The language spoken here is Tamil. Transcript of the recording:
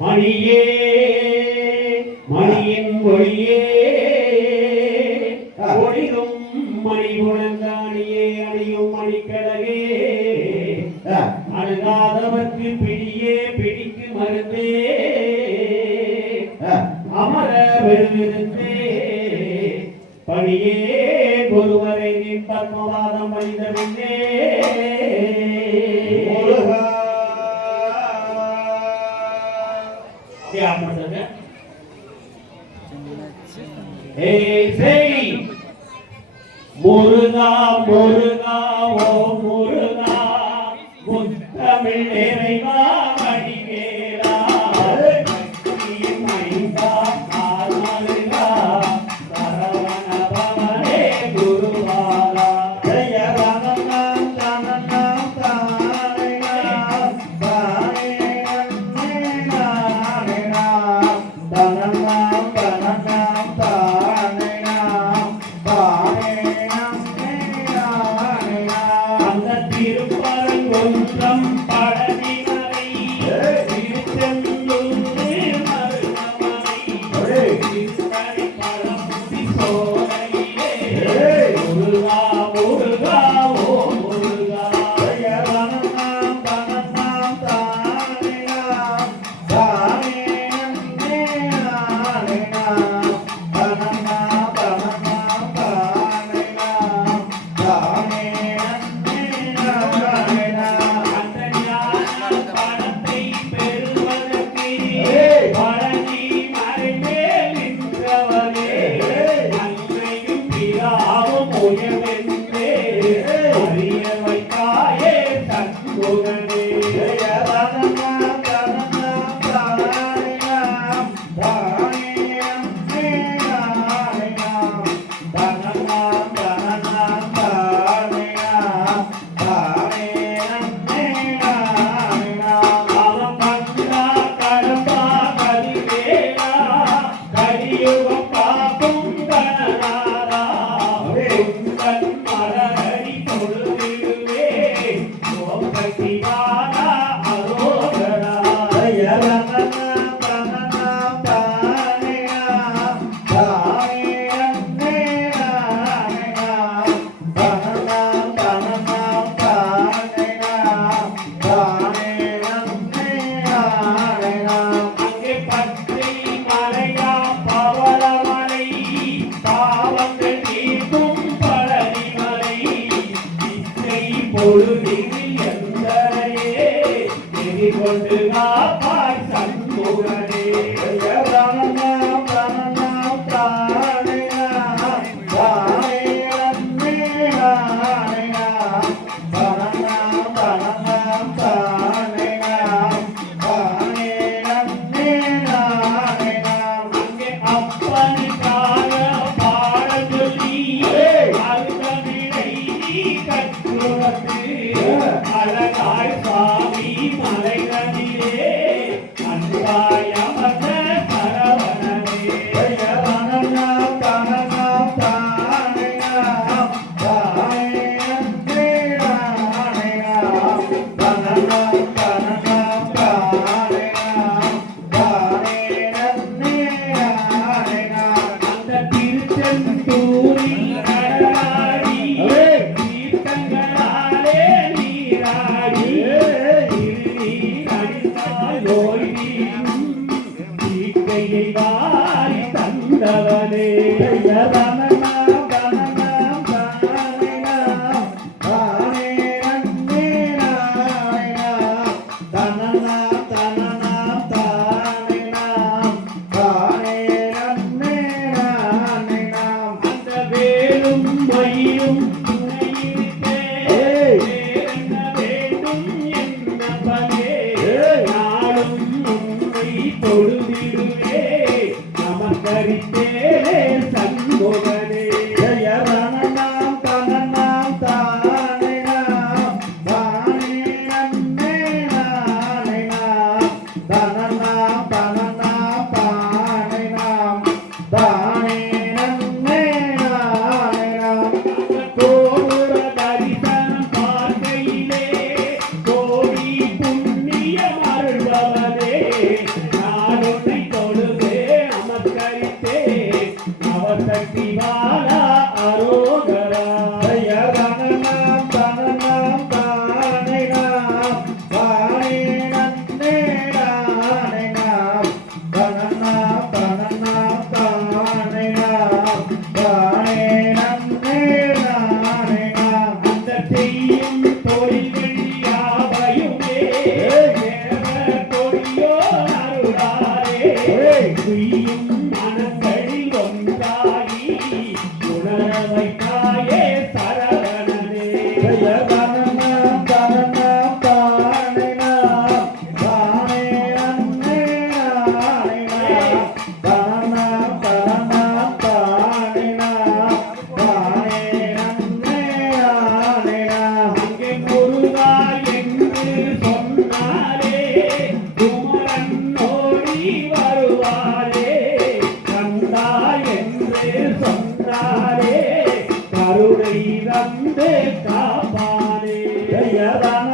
மணியே மணியின் ஒளியே ஒளிரும் மணி குணங்காணியே அணியும் மணிக்கடகே அணுகாதவர்க்கு பிடியே பிடிக்கு மருந்தே அமர பெருமிருந்தே பணியே குருவரை நின் பத்மவாதம் மனிதவிந்தே முருகா முருகா ஓ முருகா முத்தமிழ் நிறைவா வடிவேலா மைந்தா ஆர்மருகா சரவண பவனே குருவாலா ஜய ராமநாம் ராமநாம் தாரேநாம் தாரேநாம் தாரேநாம் தாரேநாம் தாரேநாம் அந்த திருப்பரங்குன்றம் பழனிமலை திருச்செந்தூர் மருதமலை திருத்தணி பழமுதி சோலையிலே முருகா முருகா ஓ முருகா ஜய ராமநாம் ராமநாம் தாரேநாம் தாரேநாம் தாரேநாம் கொண்டு காப்பாய் சண்முகனே ராமநாம் ராமநாம் தாரேநாம் தாரேநாம் தாரேநாம் தாரேநாம் தாரேநாம் தாரேநாம் அங்கே அப்பனுக்காக பாட சொல்லி அருகமிழை கற்றுவது அழகாய் சாமி மலைகளிலே தான